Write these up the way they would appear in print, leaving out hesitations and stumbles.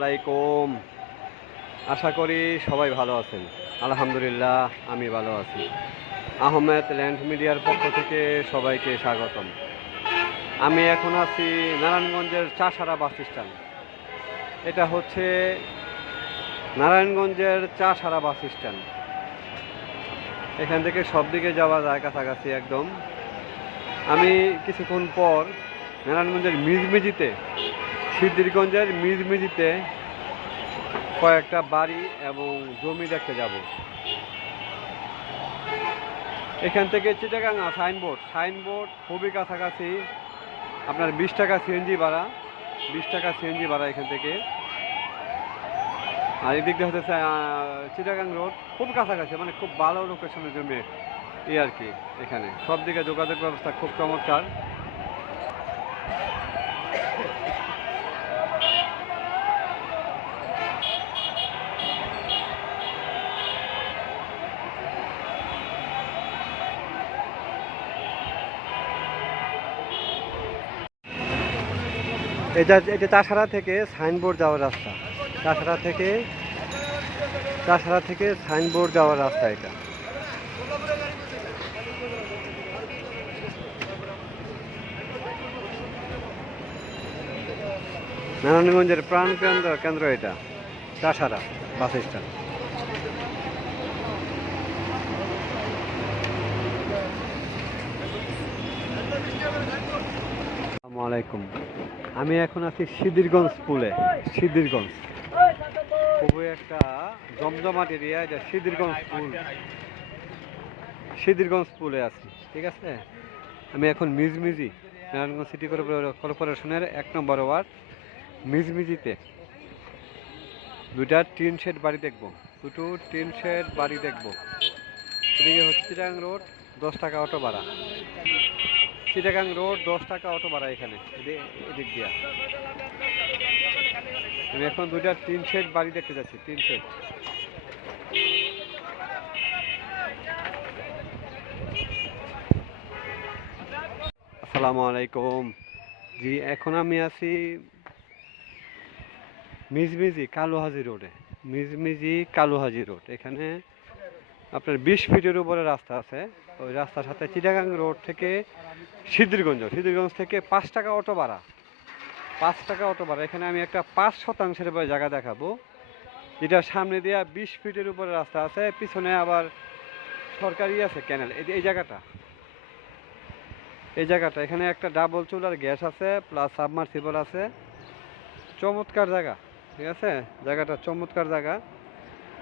আলাইকুম। আশা করি সবাই ভালো আছেন। আলহামদুলিল্লাহ আমি ভালো আছি। আহমেদ ল্যান্ড মিডিয়ার পক্ষ থেকে সবাইকে স্বাগতম। আমি এখন আছি নারায়ণগঞ্জের চাষারা বাস স্ট্যান্ড। এটা হচ্ছে নারায়ণগঞ্জের চাষারা বাস স্ট্যান্ড। এখান থেকে সব দিকে যাওয়া যায় কাছাকাছি একদম। আমি কিছুক্ষণ পর নারায়ণগঞ্জের মিজমিজিতে, সিদ্ধিরগঞ্জের মিজমিজিতে কয়েকটা বাড়ি এবং জমি দেখতে যাব। এখান থেকে চিটাগাং সাইনবোর্ড খুবই কাছাকাছি। আপনার 20 টাকা সিএনজি ভাড়া, 20 টাকা সিএনজি ভাড়া এখান থেকে। আর এদিক দিয়ে হচ্ছে চিটাগাং রোড, খুব কাছাকাছি, মানে খুব ভালো লোকেশনের জমি এই আর কি। এখানে সব দিকে যোগাযোগ ব্যবস্থা খুব চমৎকার। এটা চাষারা থেকে সাইনবোর্ড যাওয়ার রাস্তা। চাষারা থেকে সাইনবোর্ড যাওয়ার রাস্তা এটা। নারায়ণগঞ্জের প্রাণ কেন্দ্র এটা চাষারা বাস স্ট্যান্ড। আসসালামু আলাইকুম। আমি এখন আছি সিদ্ধিরগঞ্জ খুবই একটা জমজমাট এরিয়া। এটা সিদ্ধিরগঞ্জ পুলে আছি, ঠিক আছে। আমি এখন মিজমিজি, নারায়ণগঞ্জ সিটি কর্পোরেশনের 1 নম্বর ওয়ার্ড মিজমিজিতে দুটো টিন শেড বাড়ি দেখব। এদিকে হচ্ছে চিটাগাং রোড, 10 টাকা অটো ভাড়া। চিটাগাং রোড 10 টাকা অটো ভাড়া এখানে এদিক দিয়া। আমি এখন দুইটা টিন শেড বাড়ি দেখতে যাচ্ছি। Tin shed. আসসালামু আলাইকুম। জি, এখন আমি আছি মিজমিজি কালুহাজি রোড। এখানে আপনার 20 ফিটের উপরে রাস্তা আছে। ওই রাস্তার সাথে চিটাগাং রোড থেকে সিদ্ধিরগঞ্জ থেকে 5 টাকা অটো ভাড়া। এখানে আমি একটা 5% জায়গা দেখাবো, যেটা সামনে দিয়া 20 ফিটের উপরে রাস্তা আছে, পিছনে আবার সরকারি আছে ক্যানেল। এই জায়গাটা এখানে একটা ডাবল চুলার গ্যাস আছে, প্লাস সাবমার্সিবল আছে। চমৎকার জায়গা, ঠিক আছে। জায়গাটা চমৎকার জায়গা।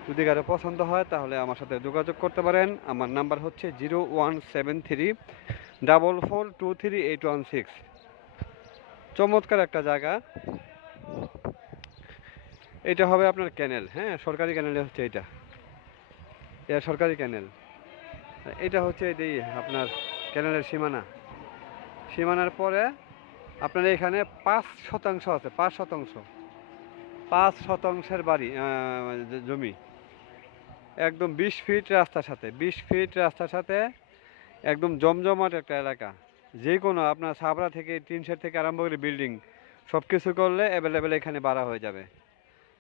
যদি কারো পছন্দ হয় তাহলে আমার সাথে যোগাযোগ করতে পারেন। আমার নাম্বার হচ্ছে 01734423 চমৎকার একটা জায়গা। এটা হবে আপনার ক্যানেল, হ্যাঁ, সরকারি ক্যানেল হচ্ছে এটা সরকারি ক্যানেল। এটা হচ্ছে এই আপনার ক্যানেলের সীমানার পরে আপনার এখানে 5% আছে। 5% বাড়ি, জমি একদম 20 ফিট রাস্তার সাথে একদম জমজমাট একটা এলাকা। যে কোনো আপনার ছাবড়া থেকে টিন শেড থেকে আরম্ভ করে বিল্ডিং সব কিছু করলে অ্যাভেলেবেল এখানে ভাড়া হয়ে যাবে।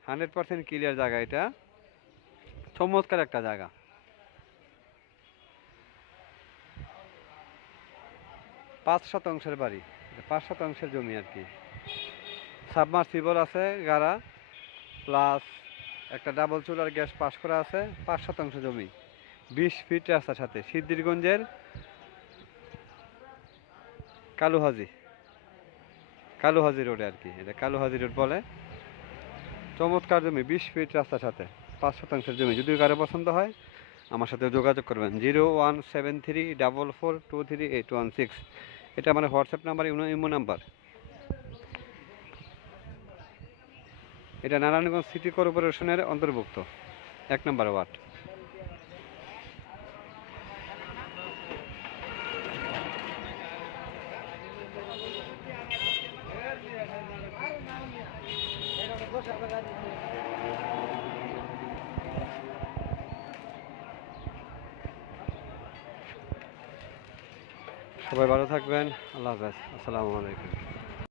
100% ক্লিয়ার জায়গা। এটা চমৎকার একটা জায়গা। 5% বাড়ি, 5% জমি আর কি। সাবমার্সিবল আছে গাড়া, প্লাস একটা ডাবল চুলার গ্যাস পাস করা আছে। 5% জমি, 20 ফিট রাস্তার সাথে সিদ্ধিরগঞ্জের কালুহাজি রোডে আর কি। এটা কালুহাজি রোড বলে। চমৎকার জমি, 20 ফিট রাস্তার সাথে 5% জমি। যদি কারো পছন্দ হয় আমার সাথে যোগাযোগ করবেন। 017344238116। এটা আমার হোয়াটসঅ্যাপ নাম্বার, ইমো নাম্বার। এটা নারায়ণগঞ্জ সিটি কর্পোরেশনের অন্তর্ভুক্ত, 1 নম্বর ওয়ার্ড। সবাই ভালো থাকবেন। আল্লাহ হাফেজ। আসসালামু আলাইকুম।